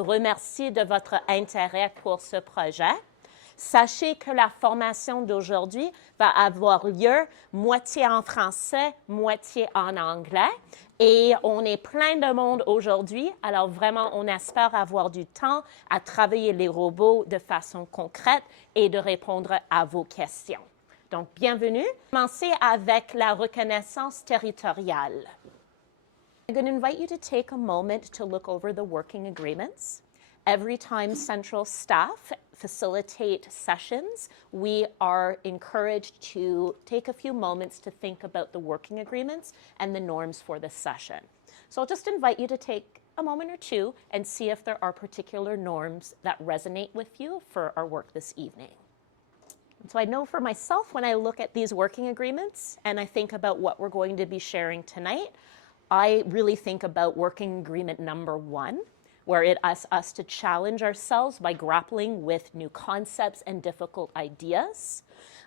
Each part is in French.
Remercie de votre intérêt pour ce projet. Sachez que la formation d'aujourd'hui va avoir lieu moitié en français, moitié en anglais. Et on est plein de monde aujourd'hui, alors vraiment, on espère avoir du temps à travailler les robots de façon concrète et de répondre à vos questions. Donc, bienvenue. Commencez avec la reconnaissance territoriale. I'm going to invite you to take a moment to look over the working agreements. Every time Central staff facilitate sessions, we are encouraged to take a few moments to think about the working agreements and the norms for the session. So I'll just invite you to take a moment or two and see if there are particular norms that resonate with you for our work this evening. And so I know for myself, when I look at these working agreements and I think about what we're going to be sharing tonight, I really think about working agreement number 1, where it asks us to challenge ourselves by grappling with new concepts and difficult ideas.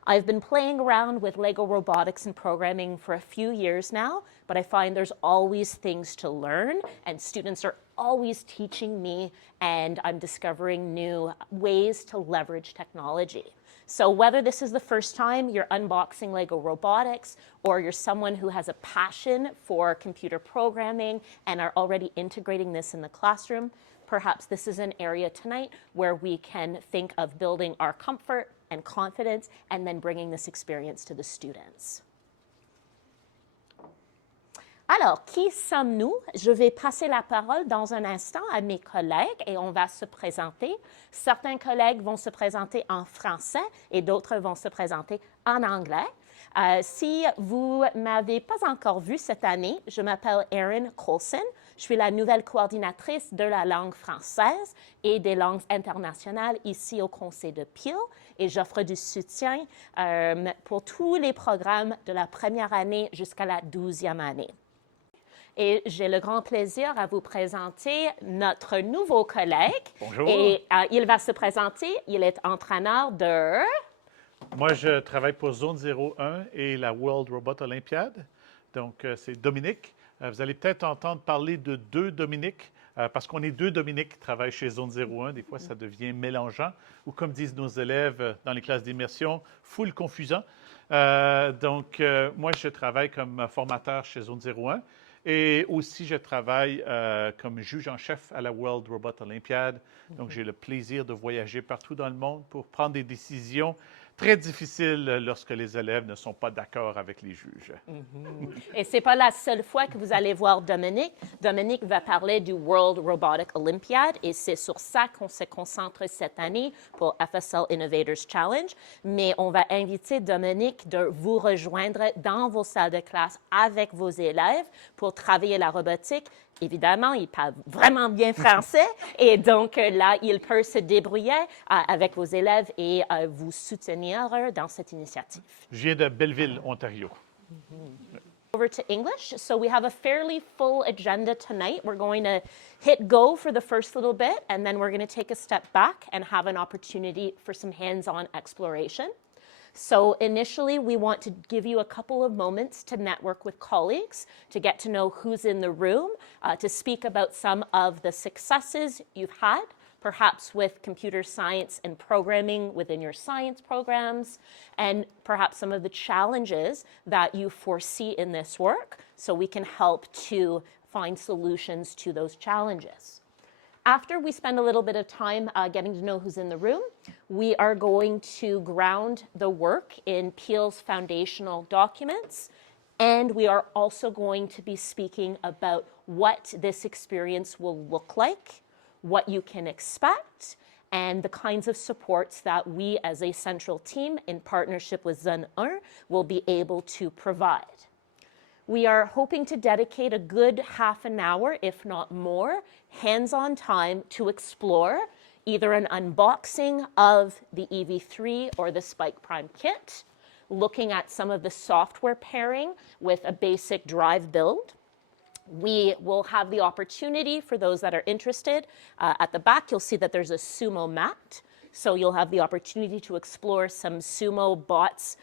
I've been playing around with Lego robotics and programming for a few years now, but I find there's always things to learn, and students are always teaching me, and I'm discovering new ways to leverage technology. So whether this is the first time you're unboxing Lego robotics, or you're someone who has a passion for computer programming and are already integrating this in the classroom, perhaps this is an area tonight where we can think of building our comfort and confidence and then bringing this experience to the students. Alors, qui sommes-nous? Je vais passer la parole dans un instant à mes collègues et on va se présenter. Certains collègues vont se présenter en français et d'autres vont se présenter en anglais. Si vous ne m'avez pas encore vu cette année, je m'appelle Erin Colson. Je suis la nouvelle coordinatrice de la langue française et des langues internationales ici au Conseil de Peel et j'offre du soutien pour tous les programmes de la première année jusqu'à la 12e année. Et j'ai le grand plaisir à vous présenter notre nouveau collègue. Bonjour. Et il va se présenter. Il est entraîneur de... Moi, je travaille pour Zone 01 et la World Robot Olympiad. Donc, c'est Dominique. Vous allez peut-être entendre parler de 2 Dominiques, parce qu'on est 2 Dominiques qui travaillent chez Zone 01. Des fois, ça devient mélangeant. Ou comme disent nos élèves dans les classes d'immersion, full confusant. Moi, je travaille comme formateur chez Zone 01. Et aussi, je travaille comme juge en chef à la World Robot Olympiad. Donc, j'ai le plaisir de voyager partout dans le monde pour prendre des décisions très difficiles lorsque les élèves ne sont pas d'accord avec les juges. Et ce n'est pas la seule fois que vous allez voir Dominique. Dominique va parler du World Robotic Olympiad et c'est sur ça qu'on se concentre cette année pour FSL Innovators Challenge. Mais on va inviter Dominique de vous rejoindre dans vos salles de classe avec vos élèves pour travailler la robotique. Évidemment, il parle vraiment bien français et donc là, il peut se débrouiller avec vos élèves et vous soutenir dans cette initiative. Je viens de Belleville, Ontario. Over to English. So we have a fairly full agenda tonight. We're going to hit go for the first little bit, and then we're going to take a step back and have an opportunity for some hands-on exploration. So initially, we want to give you a couple of moments to network with colleagues, to get to know who's in the room, to speak about some of the successes you've had, perhaps with computer science and programming within your science programs, and perhaps some of the challenges that you foresee in this work, so we can help to find solutions to those challenges. After we spend a little bit of time getting to know who's in the room, we are going to ground the work in Peel's foundational documents, and we are also going to be speaking about what this experience will look like, what you can expect, and the kinds of supports that we as a central team in partnership with Zone 1 will be able to provide. We are hoping to dedicate a good half an hour, if not more, hands-on time to explore either an unboxing of the EV3 or the Spike Prime kit, looking at some of the software pairing with a basic drive build. We will have the opportunity for those that are interested. At the back, you'll see that there's a sumo mat. So you'll have the opportunity to explore some sumo bots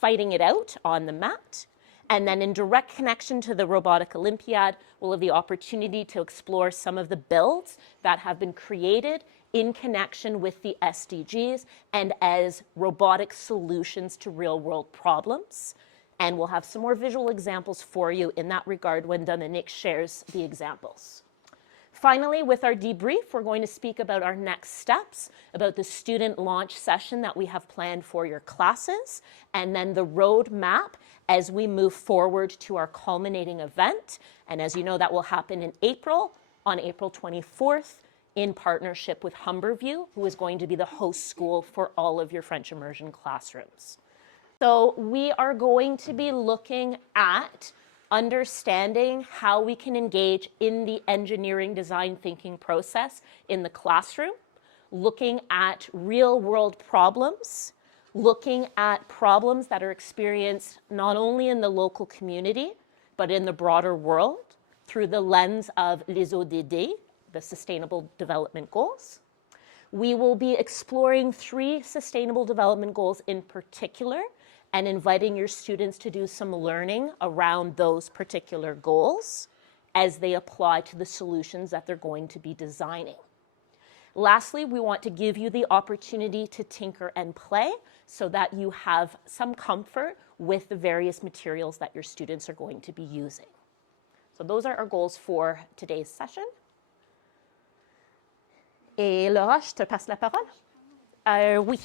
fighting it out on the mat. And then in direct connection to the Robotic Olympiad, we'll have the opportunity to explore some of the builds that have been created in connection with the SDGs and as robotic solutions to real-world problems. And we'll have some more visual examples for you in that regard when Dominique shares the examples. Finally, with our debrief, we're going to speak about our next steps, about the student launch session that we have planned for your classes, and then the roadmap as we move forward to our culminating event. And as you know, that will happen in April, on April 24th, in partnership with Humberview, who is going to be the host school for all of your French immersion classrooms. So we are going to be looking at understanding how we can engage in the engineering design thinking process in the classroom, looking at real-world problems, looking at problems that are experienced not only in the local community, but in the broader world through the lens of les ODD, the Sustainable Development Goals. We will be exploring 3 Sustainable Development Goals in particular and inviting your students to do some learning around those particular goals as they apply to the solutions that they're going to be designing. Lastly, we want to give you the opportunity to tinker and play so that you have some comfort with the various materials that your students are going to be using. So those are our goals for today's session. Et Laura, je te passe la parole. Oui.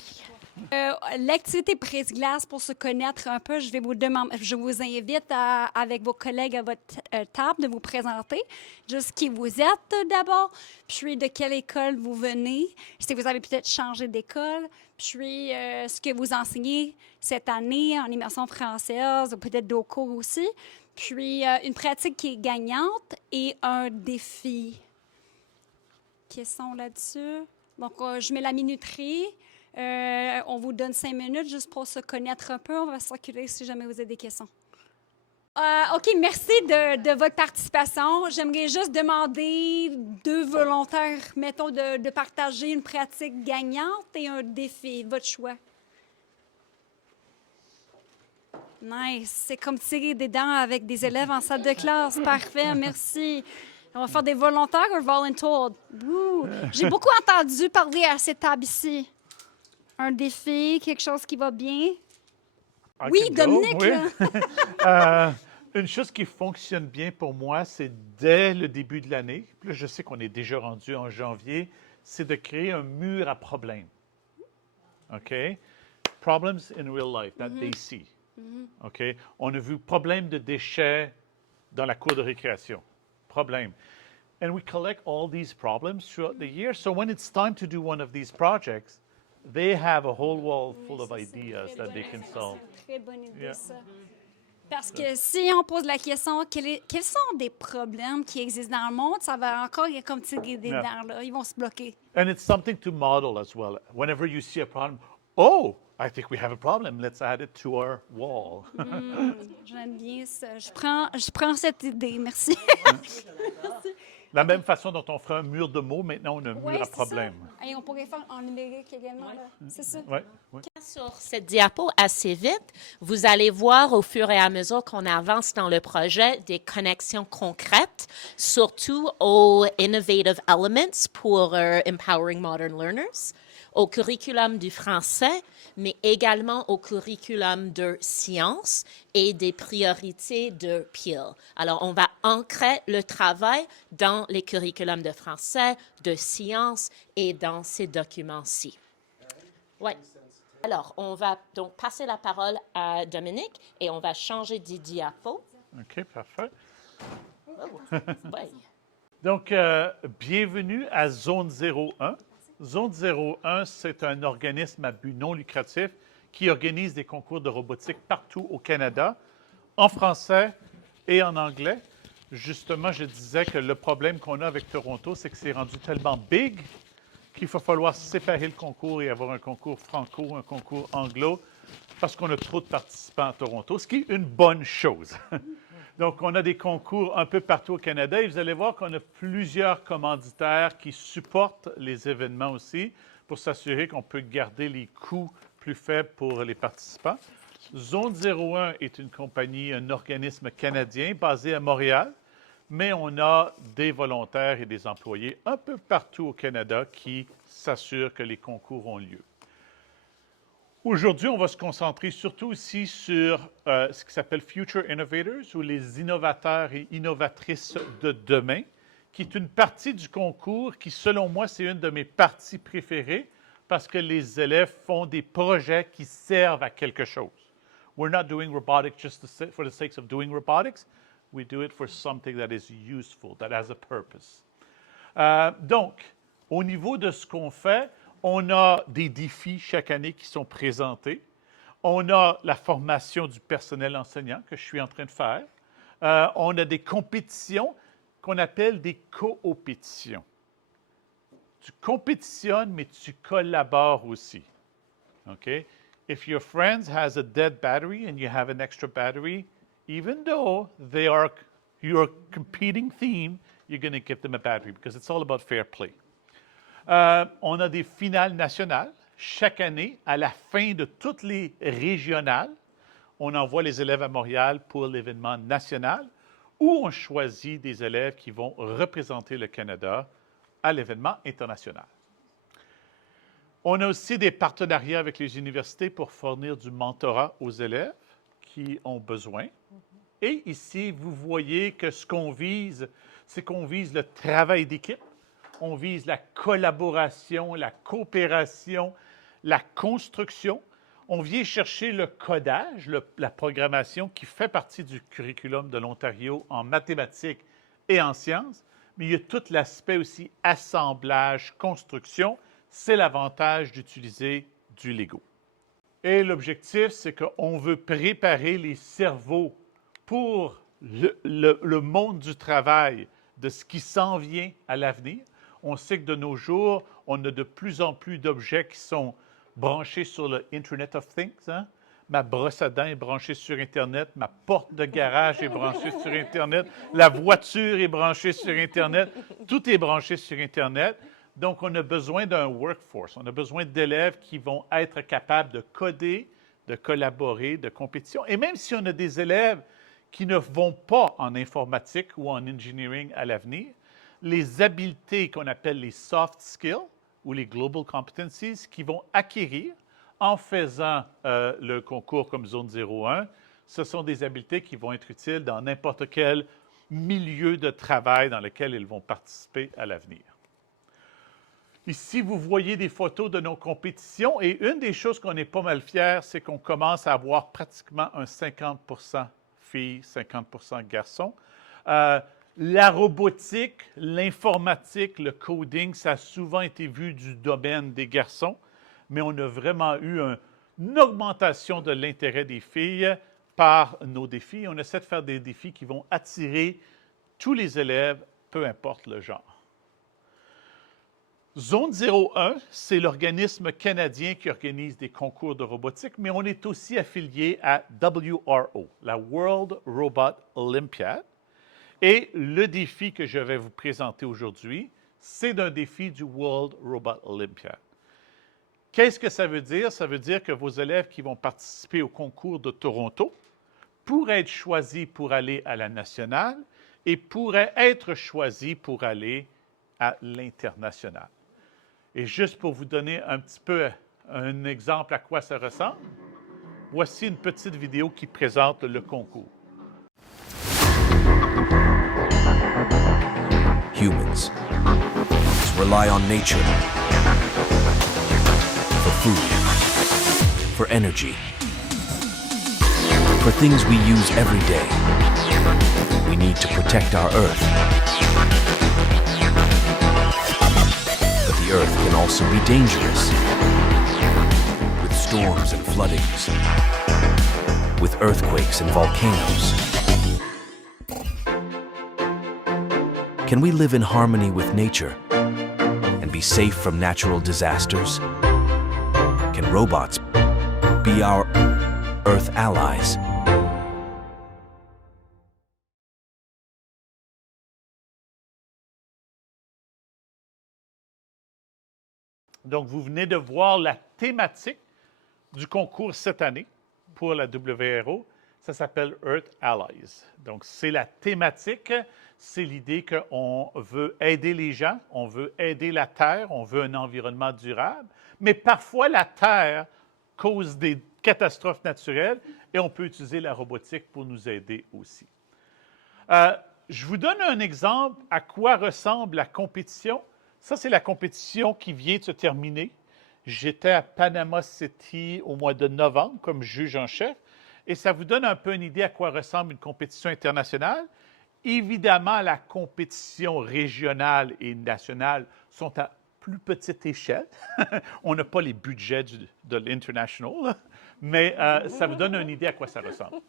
L'activité brise-glace, pour se connaître un peu, je vous invite avec vos collègues à votre table de vous présenter juste qui vous êtes d'abord, puis de quelle école vous venez, si vous avez peut-être changé d'école, puis ce que vous enseignez cette année en immersion française ou peut-être d'autres cours aussi, puis une pratique qui est gagnante et un défi. Questions là-dessus? Donc, je mets la minuterie. On vous donne 5 minutes juste pour se connaître un peu. On va circuler si jamais vous avez des questions. OK, merci de votre participation. J'aimerais juste demander 2 volontaires, mettons, de partager une pratique gagnante et un défi. Votre choix. Nice. C'est comme tirer des dents avec des élèves en salle de classe. Parfait, merci. On va faire des volontaires ou voluntold? J'ai beaucoup entendu parler à cette table ici. Un défi, quelque chose qui va bien. Oui, Dominique. Oui. Une chose qui fonctionne bien pour moi, c'est dès le début de l'année, puis là, je sais qu'on est déjà rendu en janvier, c'est de créer un mur à problèmes. OK? Problems in real life, that they see. OK? On a vu problème de déchets dans la cour de récréation. Problème. And we collect all these problems throughout the year. So when it's time to do one of these projects, they have a whole wall full of ideas that they can solve. Très bonne idée, ça. Parce que si on pose la question, quels sont des problèmes qui existent dans le monde, ça va encore comme tirer des dents, là. Ils vont se bloquer. And it's something to model as well. Whenever you see a problem, oh, I think we have a problem. Let's add it to our wall. J'aime bien ça. Je prends cette idée. Merci. La même façon dont on ferait un mur de mots, maintenant on a un mur à problème. Et on pourrait faire en numérique également. C'est ça. Ouais, oui. Sur cette diapo assez vite, vous allez voir au fur et à mesure qu'on avance dans le projet des connexions concrètes, surtout aux innovative elements pour Empowering Modern Learners, au curriculum du français, mais également au curriculum de sciences et des priorités de Peel. Alors, on va ancrer le travail dans les curriculums de français, de sciences et dans ces documents-ci. Oui. Alors, on va donc passer la parole à Dominique et on va changer de diapo. OK, parfait. Oh, ouais. Donc, bienvenue à Zone 01. Zone 01, c'est un organisme à but non lucratif qui organise des concours de robotique partout au Canada, en français et en anglais. Justement, je disais que le problème qu'on a avec Toronto, c'est que c'est rendu tellement big qu'il va falloir séparer le concours et avoir un concours franco, un concours anglo, parce qu'on a trop de participants à Toronto, ce qui est une bonne chose. Donc, on a des concours un peu partout au Canada et vous allez voir qu'on a plusieurs commanditaires qui supportent les événements aussi pour s'assurer qu'on peut garder les coûts plus faibles pour les participants. Zone 01 est une compagnie, un organisme canadien basé à Montréal, mais on a des volontaires et des employés un peu partout au Canada qui s'assurent que les concours ont lieu. Aujourd'hui, on va se concentrer surtout ici sur ce qui s'appelle Future Innovators ou les innovateurs et innovatrices de demain, qui est une partie du concours qui, selon moi, c'est une de mes parties préférées parce que les élèves font des projets qui servent à quelque chose. We're not doing robotics just for the sake of doing robotics. We do it for something that is useful, that has a purpose. Donc, au niveau de ce qu'on fait, on a des défis chaque année qui sont présentés. On a la formation du personnel enseignant que je suis en train de faire. On a des compétitions qu'on appelle des coopétitions. Tu compétitionnes, mais tu collabores aussi. OK? If your friend has a dead battery and you have an extra battery, even though they are your competing theme, you're going to give them a battery because it's all about fair play. On a des finales nationales. Chaque année, à la fin de toutes les régionales, on envoie les élèves à Montréal pour l'événement national où on choisit des élèves qui vont représenter le Canada à l'événement international. On a aussi des partenariats avec les universités pour fournir du mentorat aux élèves qui ont besoin. Et ici, vous voyez que ce qu'on vise, c'est qu'on vise le travail d'équipe, on vise la collaboration, la coopération, la construction. On vient chercher le codage, la programmation qui fait partie du curriculum de l'Ontario en mathématiques et en sciences, mais il y a tout l'aspect aussi assemblage, construction. C'est l'avantage d'utiliser du Lego. Et l'objectif, c'est qu'on veut préparer les cerveaux pour le monde du travail, de ce qui s'en vient à l'avenir. On sait que de nos jours, on a de plus en plus d'objets qui sont branchés sur le Internet of Things. Hein? Ma brosse à dents est branchée sur Internet, ma porte de garage est branchée sur Internet, la voiture est branchée sur Internet, tout est branché sur Internet. Donc, on a besoin d'un workforce, on a besoin d'élèves qui vont être capables de coder, de collaborer, de compétition. Et même si on a des élèves qui ne vont pas en informatique ou en engineering à l'avenir, les habiletés qu'on appelle les soft skills ou les global competencies qu'ils vont acquérir en faisant le concours comme Zone 01, ce sont des habiletés qui vont être utiles dans n'importe quel milieu de travail dans lequel ils vont participer à l'avenir. Ici, vous voyez des photos de nos compétitions et une des choses qu'on est pas mal fiers, c'est qu'on commence à avoir pratiquement un 50 filles, 50 garçons. La robotique, l'informatique, le coding, ça a souvent été vu du domaine des garçons, mais on a vraiment eu une augmentation de l'intérêt des filles par nos défis. On essaie de faire des défis qui vont attirer tous les élèves, peu importe le genre. Zone 01, c'est l'organisme canadien qui organise des concours de robotique, mais on est aussi affilié à WRO, la World Robot Olympiad. Et le défi que je vais vous présenter aujourd'hui, c'est un défi du World Robot Olympiad. Qu'est-ce que ça veut dire? Ça veut dire que vos élèves qui vont participer au concours de Toronto pourraient être choisis pour aller à la nationale et pourraient être choisis pour aller à l'international. Et juste pour vous donner un petit peu un exemple à quoi ça ressemble, voici une petite vidéo qui présente le concours. Humans rely on nature for food, for energy, for things we use every day. We need to protect our Earth. But the Earth can also be dangerous, with storms and floodings, with earthquakes and volcanoes. Can we live in harmony with nature and be safe from natural disasters? Can robots be our Earth allies? Donc, vous venez de voir la thématique du concours cette année. pour la WRO. Ça s'appelle Earth Allies. Donc, c'est la thématique, c'est l'idée qu'on veut aider les gens, on veut aider la Terre, on veut un environnement durable, mais parfois la Terre cause des catastrophes naturelles et on peut utiliser la robotique pour nous aider aussi. Je vous donne un exemple à quoi ressemble la compétition. Ça, c'est la compétition qui vient de se terminer. J'étais à Panama City au mois de novembre comme juge en chef. Et ça vous donne un peu une idée à quoi ressemble une compétition internationale. Évidemment, la compétition régionale et nationale sont à plus petite échelle. On n'a pas les budgets de l'international, mais ça vous donne une idée à quoi ça ressemble.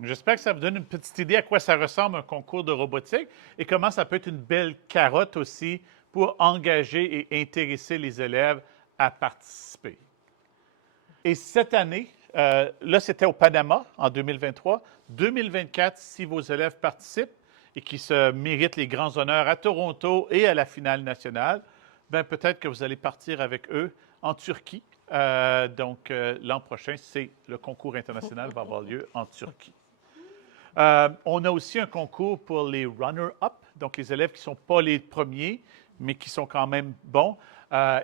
J'espère que ça vous donne une petite idée à quoi ça ressemble un concours de robotique et comment ça peut être une belle carotte aussi pour engager et intéresser les élèves à participer. Et cette année, là, c'était au Panama en 2023. 2024, si vos élèves participent et qui se méritent les grands honneurs à Toronto et à la finale nationale, bien, peut-être que vous allez partir avec eux en Turquie. Donc, l'an prochain, c'est le concours international va avoir lieu en Turquie. On a aussi un concours pour les runner-up, donc les élèves qui ne sont pas les premiers, mais qui sont quand même bons,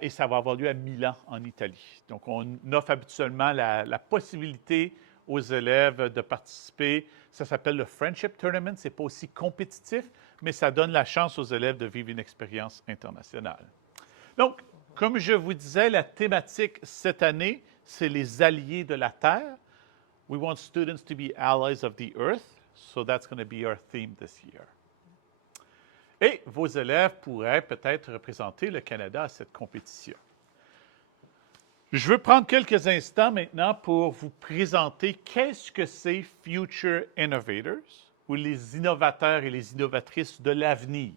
et ça va avoir lieu à Milan, en Italie. Donc, on offre habituellement la possibilité aux élèves de participer. Ça s'appelle le Friendship Tournament. Ce n'est pas aussi compétitif, mais ça donne la chance aux élèves de vivre une expérience internationale. Donc, comme je vous disais, la thématique cette année, c'est les alliés de la Terre. We want students to be allies of the earth, so that's going to be our theme this year. Et vos élèves pourraient peut-être représenter le Canada à cette compétition. Je veux prendre quelques instants maintenant pour vous présenter qu'est-ce que c'est Future Innovators, ou les innovateurs et les innovatrices de l'avenir.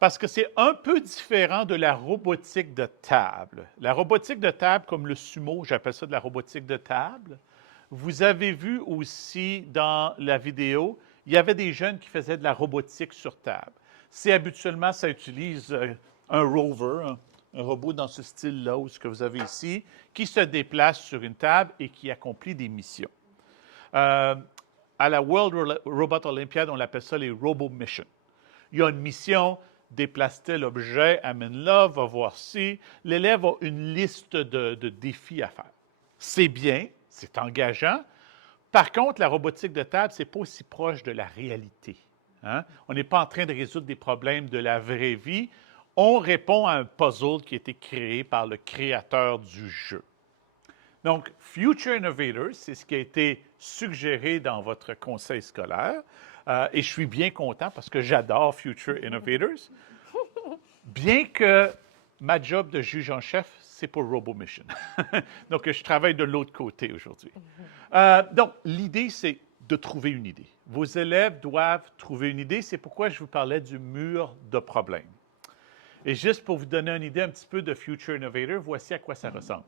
Parce que c'est un peu différent de la robotique de table. La robotique de table, comme le sumo, j'appelle ça de la robotique de table. Vous avez vu aussi dans la vidéo, il y avait des jeunes qui faisaient de la robotique sur table. C'est habituellement, ça utilise un rover, un robot dans ce style-là, ou ce que vous avez ici, qui se déplace sur une table et qui accomplit des missions. À la World Robot Olympiad, on appelle ça les Robo Missions. Il y a une mission, déplace tel objet, amène-la, va voir si. L'élève a une liste de défis à faire. C'est bien, c'est engageant. Par contre, la robotique de table, ce n'est pas aussi proche de la réalité. Hein? On n'est pas en train de résoudre des problèmes de la vraie vie. On répond à un puzzle qui a été créé par le créateur du jeu. Donc, Future Innovators, c'est ce qui a été suggéré dans votre conseil scolaire. Et je suis bien content parce que j'adore Future Innovators. Bien que ma job de juge en chef, c'est pour RoboMission. Donc, je travaille de l'autre côté aujourd'hui. Donc, l'idée, c'est de trouver une idée. Vos élèves doivent trouver une idée. C'est pourquoi je vous parlais du mur de problèmes. Et juste pour vous donner une idée un petit peu de Future Innovator, voici à quoi ça ressemble.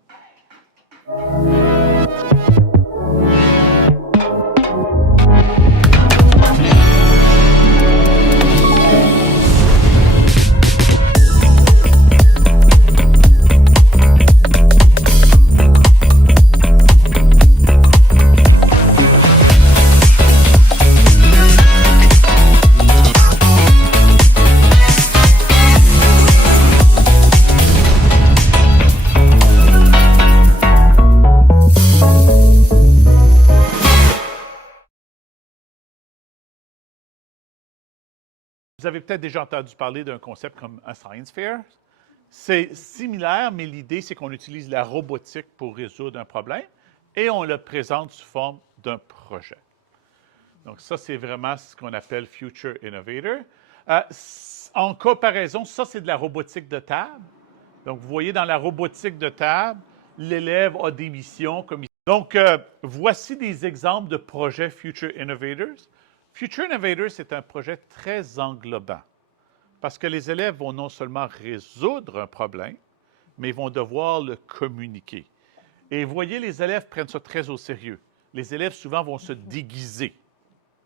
Vous avez peut-être déjà entendu parler d'un concept comme un Science Fair. C'est similaire, mais l'idée, c'est qu'on utilise la robotique pour résoudre un problème et on le présente sous forme d'un projet. Donc, ça, c'est vraiment ce qu'on appelle Future Innovator. En comparaison, ça, c'est de la robotique de table. Donc, vous voyez, dans la robotique de table, l'élève a des missions comme ici. Donc, voici des exemples de projets Future Innovators. Future Innovators, c'est un projet très englobant parce que les élèves vont non seulement résoudre un problème, mais ils vont devoir le communiquer. Et vous voyez, les élèves prennent ça très au sérieux. Les élèves, souvent, vont se déguiser,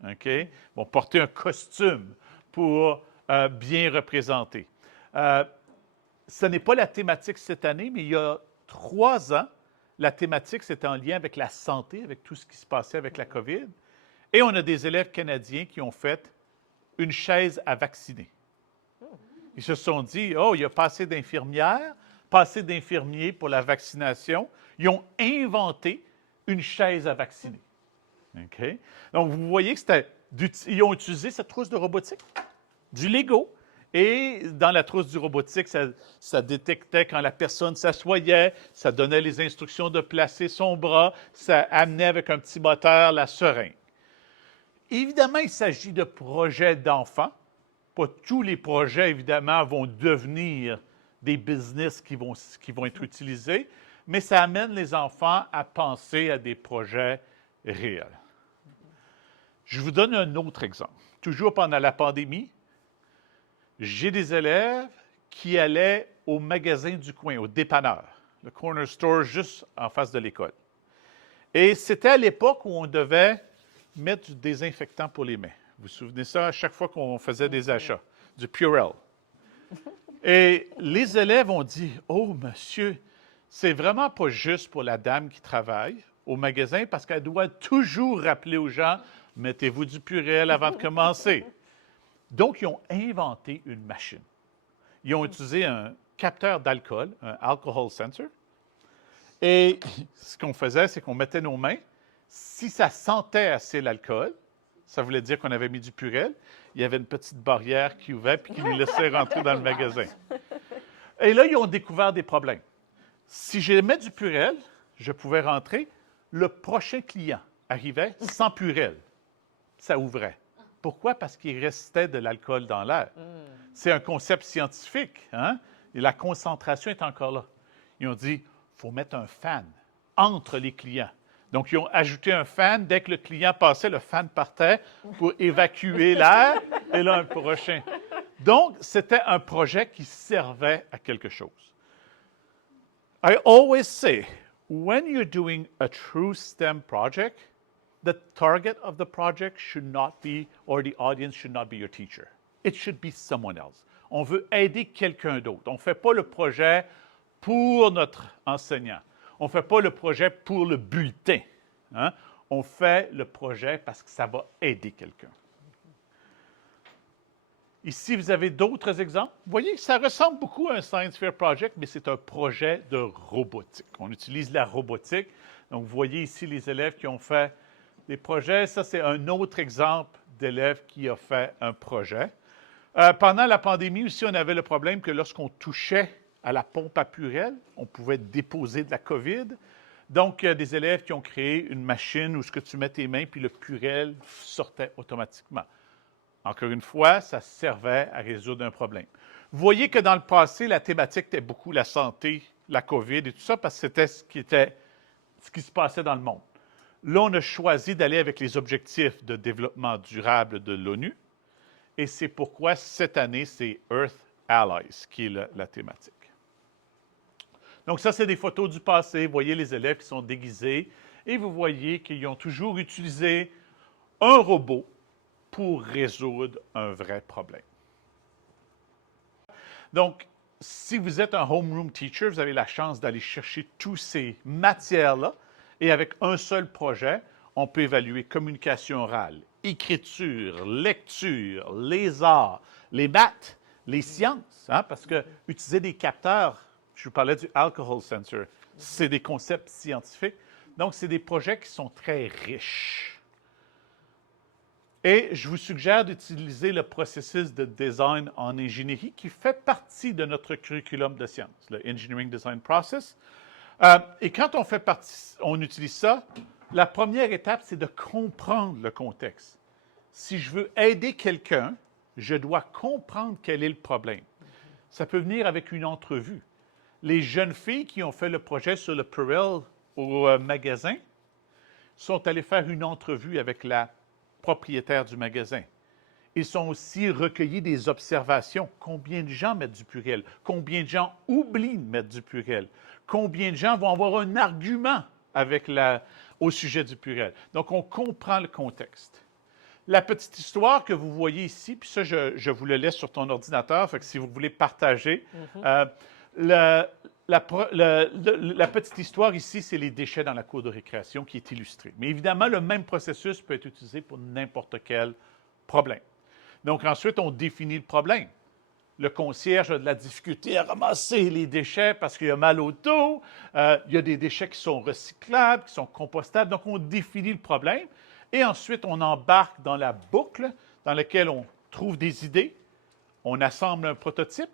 OK? Vont porter un costume pour bien représenter. Ce n'est pas la thématique cette année, mais il y a 3 ans, la thématique, c'était en lien avec la santé, avec tout ce qui se passait avec la COVID. Et on a des élèves canadiens qui ont fait une chaise à vacciner. Ils se sont dit, oh, il y a pas assez d'infirmières, pas assez d'infirmiers pour la vaccination. Ils ont inventé une chaise à vacciner. OK? Donc, vous voyez que ils ont utilisé cette trousse de robotique, du Lego. Et dans la trousse du robotique, ça détectait quand la personne s'assoyait, ça donnait les instructions de placer son bras, ça amenait avec un petit moteur la seringue. Évidemment, il s'agit de projets d'enfants. Pas tous les projets, évidemment, vont devenir des business qui vont être utilisés, mais ça amène les enfants à penser à des projets réels. Je vous donne un autre exemple. Toujours pendant la pandémie, j'ai des élèves qui allaient au magasin du coin, au dépanneur, le corner store juste en face de l'école. Et c'était à l'époque où on devait mettre du désinfectant pour les mains. Vous vous souvenez ça à chaque fois qu'on faisait des achats, du Purell. Et les élèves ont dit, « Oh, monsieur, c'est vraiment pas juste pour la dame qui travaille au magasin parce qu'elle doit toujours rappeler aux gens, mettez-vous du Purell avant de commencer. » Donc, ils ont inventé une machine. Ils ont utilisé un capteur d'alcool, un alcohol sensor. Et ce qu'on faisait, c'est qu'on mettait nos mains. Si ça sentait assez l'alcool, ça voulait dire qu'on avait mis du Purell. Il y avait une petite barrière qui ouvrait puis qui les laissait rentrer dans le magasin. Et là, ils ont découvert des problèmes. Si je mettais du Purell, je pouvais rentrer. Le prochain client arrivait sans Purell. Ça ouvrait. Pourquoi? Parce qu'il restait de l'alcool dans l'air. C'est un concept scientifique, hein? Et la concentration est encore là. Ils ont dit, il faut mettre un fan entre les clients. Donc, ils ont ajouté un fan. Dès que le client passait, le fan partait pour évacuer l'air. Et là, un prochain. Donc, c'était un projet qui servait à quelque chose. I always say, when you're doing a true STEM project, the target of the project should not be, or the audience should not be your teacher. It should be someone else. On veut aider quelqu'un d'autre. On ne fait pas le projet pour notre enseignant. On ne fait pas le projet pour le bulletin. Hein? On fait le projet parce que ça va aider quelqu'un. Ici, vous avez d'autres exemples. Vous voyez, ça ressemble beaucoup à un Science Fair Project, mais c'est un projet de robotique. On utilise la robotique. Donc, vous voyez ici les élèves qui ont fait Des projets, ça c'est un autre exemple d'élève qui a fait un projet. Pendant la pandémie aussi, on avait le problème que lorsqu'on touchait à la pompe à Purell, on pouvait déposer de la COVID. Donc, il y a des élèves qui ont créé une machine où ce que tu mets tes mains, puis le Purell sortait automatiquement. Encore une fois, ça servait à résoudre un problème. Vous voyez que dans le passé, la thématique était beaucoup la santé, la COVID et tout ça, parce que c'était ce qui se passait dans le monde. Là, on a choisi d'aller avec les objectifs de développement durable de l'ONU, et c'est pourquoi cette année, c'est Earth Allies qui est la thématique. Donc ça, c'est des photos du passé. Vous voyez les élèves qui sont déguisés, et vous voyez qu'ils ont toujours utilisé un robot pour résoudre un vrai problème. Donc, si vous êtes un homeroom teacher, vous avez la chance d'aller chercher toutes ces matières-là et avec un seul projet, on peut évaluer communication orale, écriture, lecture, les arts, les maths, les sciences, hein, parce que utiliser des capteurs, je vous parlais du alcohol sensor, c'est des concepts scientifiques. Donc, c'est des projets qui sont très riches. Et je vous suggère d'utiliser le processus de design en ingénierie qui fait partie de notre curriculum de sciences, le Engineering Design Process. Et quand on utilise ça, la première étape, c'est de comprendre le contexte. Si je veux aider quelqu'un, je dois comprendre quel est le problème. Ça peut venir avec une entrevue. Les jeunes filles qui ont fait le projet sur le Purell au magasin sont allées faire une entrevue avec la propriétaire du magasin. Ils ont aussi recueilli des observations. Combien de gens mettent du Purell? Combien de gens oublient de mettre du Purell? Combien de gens vont avoir un argument au sujet du Purell? Donc, on comprend le contexte. La petite histoire que vous voyez ici, puis ça, je vous le laisse sur ton ordinateur, fait que si vous voulez partager. La petite histoire ici, c'est les déchets dans la cour de récréation qui est illustrée. Mais évidemment, le même processus peut être utilisé pour n'importe quel problème. Donc ensuite, on définit le problème. Le concierge a de la difficulté à ramasser les déchets parce qu'il a mal au dos. Il y a des déchets qui sont recyclables, qui sont compostables. Donc, on définit le problème. Et ensuite, on embarque dans la boucle dans laquelle on trouve des idées. On assemble un prototype.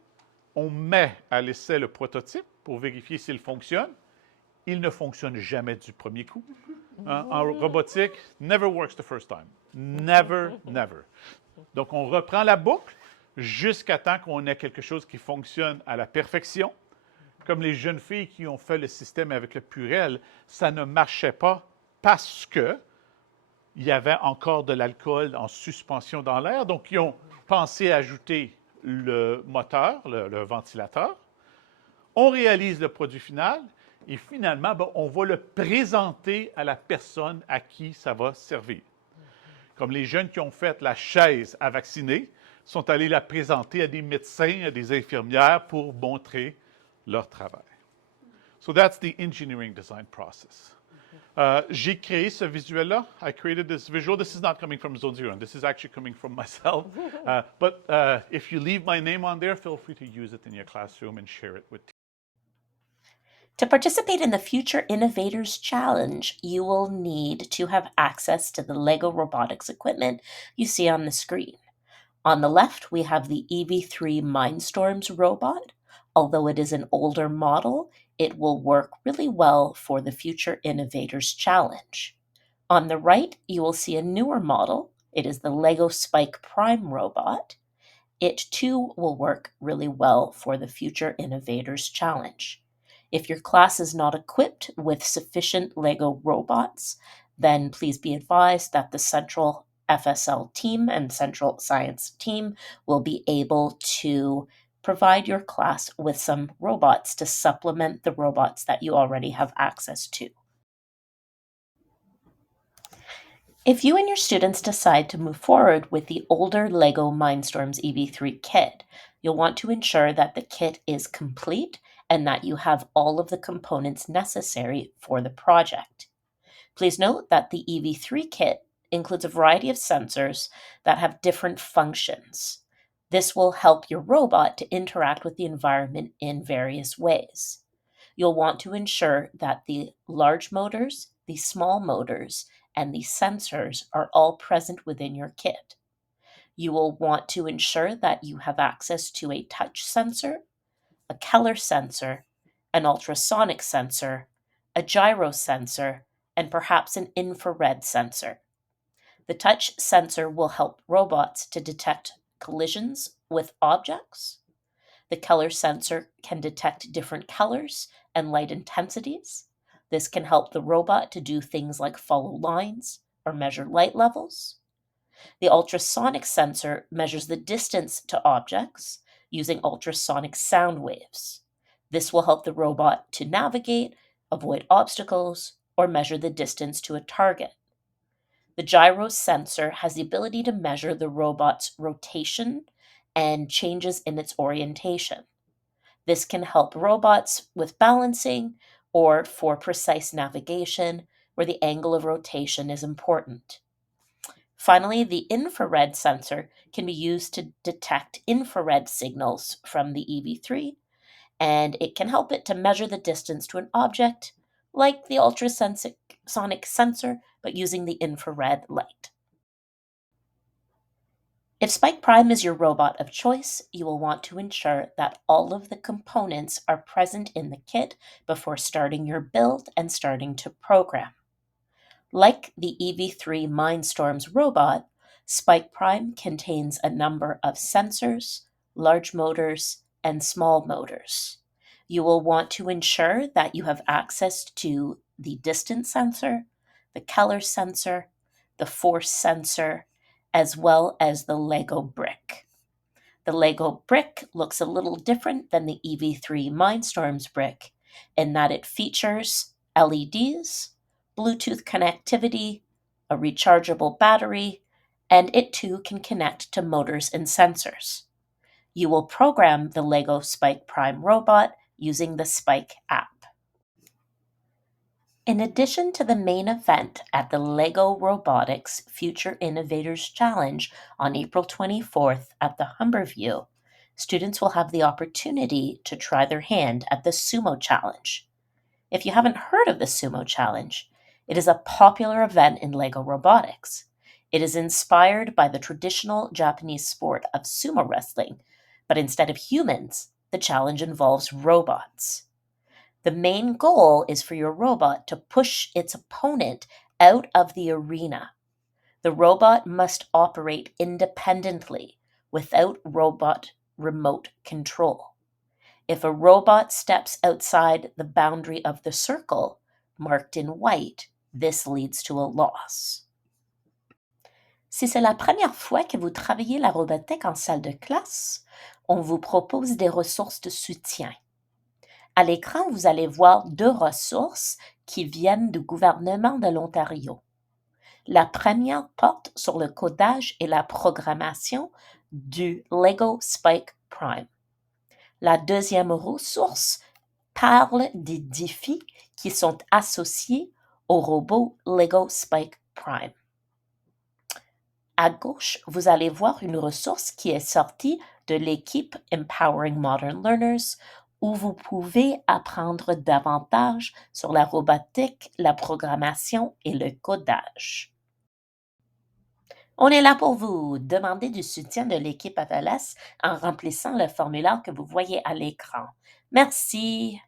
On met à l'essai le prototype pour vérifier s'il fonctionne. Il ne fonctionne jamais du premier coup. Hein? En robotique, never works the first time. Never, never. Donc, on reprend la boucle jusqu'à temps qu'on ait quelque chose qui fonctionne à la perfection. Comme les jeunes filles qui ont fait le système avec le Purell, ça ne marchait pas parce qu'il y avait encore de l'alcool en suspension dans l'air. Donc, ils ont pensé à ajouter le moteur, le ventilateur. On réalise le produit final et finalement, on va le présenter à la personne à qui ça va servir. Comme les jeunes qui ont fait la chaise à vacciner sont allés la présenter à des médecins, à des infirmières pour montrer leur travail. So that's the engineering design process. J'ai créé ce visuel-là. I created this visual. This is not coming from Zone Zero. This is actually coming from myself. But if you leave my name on there, feel free to use it in your classroom and share it with teachers. To participate in the Future Innovators Challenge, you will need to have access to the LEGO robotics equipment you see on the screen. On the left, we have the EV3 Mindstorms robot. Although it is an older model, it will work really well for the Future Innovators Challenge. On the right, you will see a newer model. It is the LEGO Spike Prime robot. It too will work really well for the Future Innovators Challenge. If your class is not equipped with sufficient LEGO robots, then please be advised that the Central FSL team and Central Science team will be able to provide your class with some robots to supplement the robots that you already have access to. If you and your students decide to move forward with the older LEGO Mindstorms EV3 kit, you'll want to ensure that the kit is complete and that you have all of the components necessary for the project. Please note that the EV3 kit includes a variety of sensors that have different functions. This will help your robot to interact with the environment in various ways. you'll want to ensure that the large motors, the small motors, and the sensors are all present within your kit. You will want to ensure that you have access to a touch sensor, a color sensor, an ultrasonic sensor, a gyro sensor, and perhaps an infrared sensor. The touch sensor will help robots to detect collisions with objects. The color sensor can detect different colors and light intensities. This can help the robot to do things like follow lines or measure light levels. The ultrasonic sensor measures the distance to objects using ultrasonic sound waves. This will help the robot to navigate, avoid obstacles, or measure the distance to a target. The gyro sensor has the ability to measure the robot's rotation and changes in its orientation. This can help robots with balancing or for precise navigation where the angle of rotation is important. Finally, the infrared sensor can be used to detect infrared signals from the EV3, and it can help it to measure the distance to an object, like the ultrasonic sensor, but using the infrared light. If Spike Prime is your robot of choice, you will want to ensure that all of the components are present in the kit before starting your build and starting to program. Like the EV3 Mindstorms robot, Spike Prime contains a number of sensors, large motors, and small motors. You will want to ensure that you have access to the distance sensor, the color sensor, the force sensor, as well as the Lego brick. The Lego brick looks a little different than the EV3 Mindstorms brick in that it features LEDs, Bluetooth connectivity, a rechargeable battery, and it too can connect to motors and sensors. You will program the Lego Spike Prime robot using the Spike app. In addition to the main event at the LEGO Robotics Future Innovators Challenge on April 24th at the Humberview, students will have the opportunity to try their hand at the Sumo Challenge. If you haven't heard of the Sumo Challenge, it is a popular event in LEGO Robotics. It is inspired by the traditional Japanese sport of sumo wrestling, but instead of humans, the challenge involves robots. The main goal is for your robot to push its opponent out of the arena. The robot must operate independently without robot remote control. If a robot steps outside the boundary of the circle, marked in white, this leads to a loss. Si c'est la première fois que vous travaillez la robotique en salle de classe, on vous propose des ressources de soutien. À l'écran, vous allez voir deux ressources qui viennent du gouvernement de l'Ontario. La première porte sur le codage et la programmation du Lego Spike Prime. La deuxième ressource parle des défis qui sont associés au robot Lego Spike Prime. À gauche, vous allez voir une ressource qui est sortie de l'équipe Empowering Modern Learners où vous pouvez apprendre davantage sur la robotique, la programmation et le codage. On est là pour vous. Demandez du soutien de l'équipe Atlas en remplissant le formulaire que vous voyez à l'écran. Merci.